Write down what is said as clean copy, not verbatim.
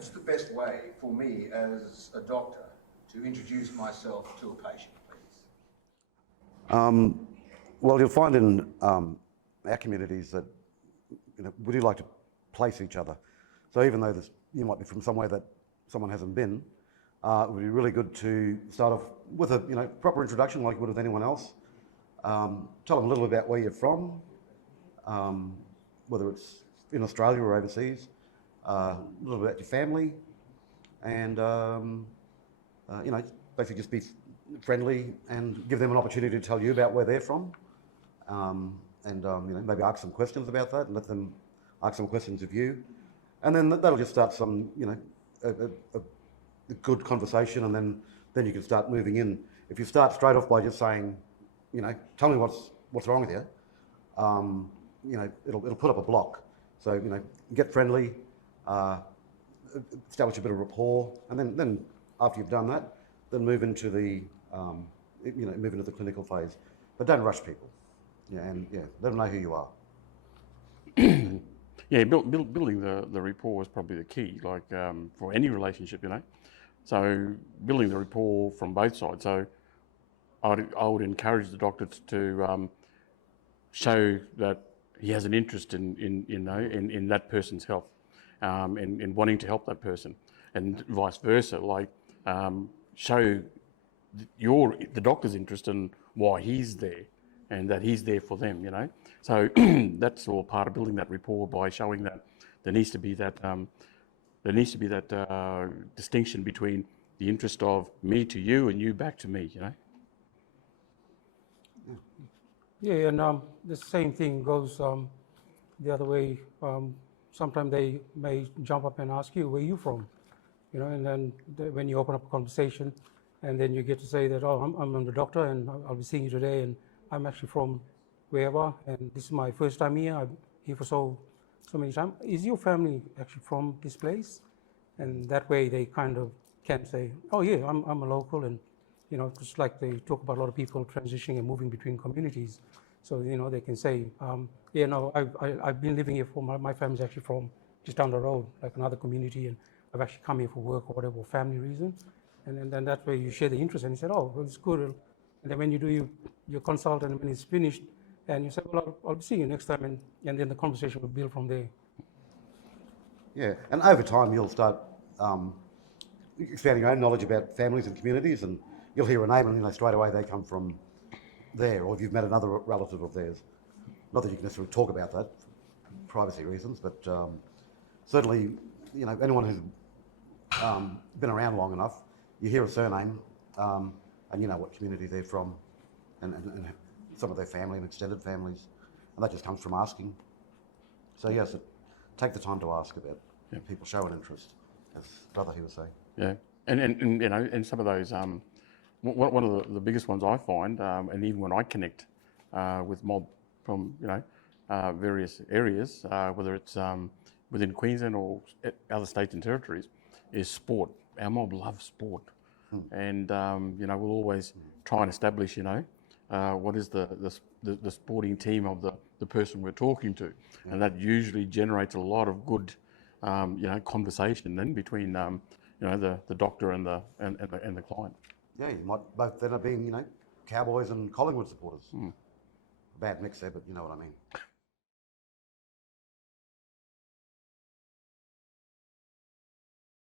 what's the best way for me as a doctor to introduce myself to a patient, please? Well, you'll find in our communities that we do like to place each other. So even though you might be from somewhere that someone hasn't been, it would be really good to start off with a proper introduction like you would with anyone else. Tell them a little about where you're from, whether it's in Australia or overseas, a little bit about your family, and basically just be friendly and give them an opportunity to tell you about where they're from, and maybe ask some questions about that and let them ask some questions of you, and then that'll just start some a good conversation, and then you can start moving in. If you start straight off by just saying, tell me what's wrong with you, it'll put up a block. So get friendly, establish a bit of rapport, and then after you've done that, then move into the clinical phase. But don't rush people. Let them know who you are. Yeah, building the rapport is probably the key, like for any relationship, So building the rapport from both sides. So I would encourage the doctor to show that he has an interest in that person's health, and wanting to help that person, and vice versa. Like show the doctor's interest in why he's there, and that he's there for them. So that's all part of building that rapport, by showing that there needs to be that distinction between the interest of me to you and you back to me. Yeah, and the same thing goes the other way. Sometimes they may jump up and ask you, where are you from? And then when you open up a conversation, and then you get to say that, oh, I'm the doctor, and I'll be seeing you today, and I'm actually from wherever, and this is my first time here. I've been here for so many times. Is your family actually from this place? And that way they kind of can say, oh yeah, I'm a local, and just like they talk about a lot of people transitioning and moving between communities. So they can say, I've been living here for my family's actually from just down the road, like another community, and I've actually come here for work or whatever, family reason. And then that way you share the interest, and you said, oh, well, it's good. And then when you do your consult, and when it's finished, and you say, well, I'll be seeing you next time, and then the conversation will build from there. Yeah, and over time you'll start expanding your own knowledge about families and communities, and you'll hear a name and straight away they come from there, or if you've met another relative of theirs. Not that you can necessarily talk about that for privacy reasons, but certainly anyone who's been around long enough, you hear a surname and you know what community they're from, and some of their family and extended families, and that just comes from asking. So yes, take the time to ask about people, show an interest, as brother he was saying. Yeah, and some of those, one of the biggest ones I find, and even when I connect with mob from various areas, whether it's within Queensland or other states and territories, is sport. Our mob loves sport, and we'll always try and establish what is the sporting team of the person we're talking to, and that usually generates a lot of good conversation then between the doctor and the client. Yeah, you might both end up being Cowboys and Collingwood supporters. A bad mix there, but you know what I mean.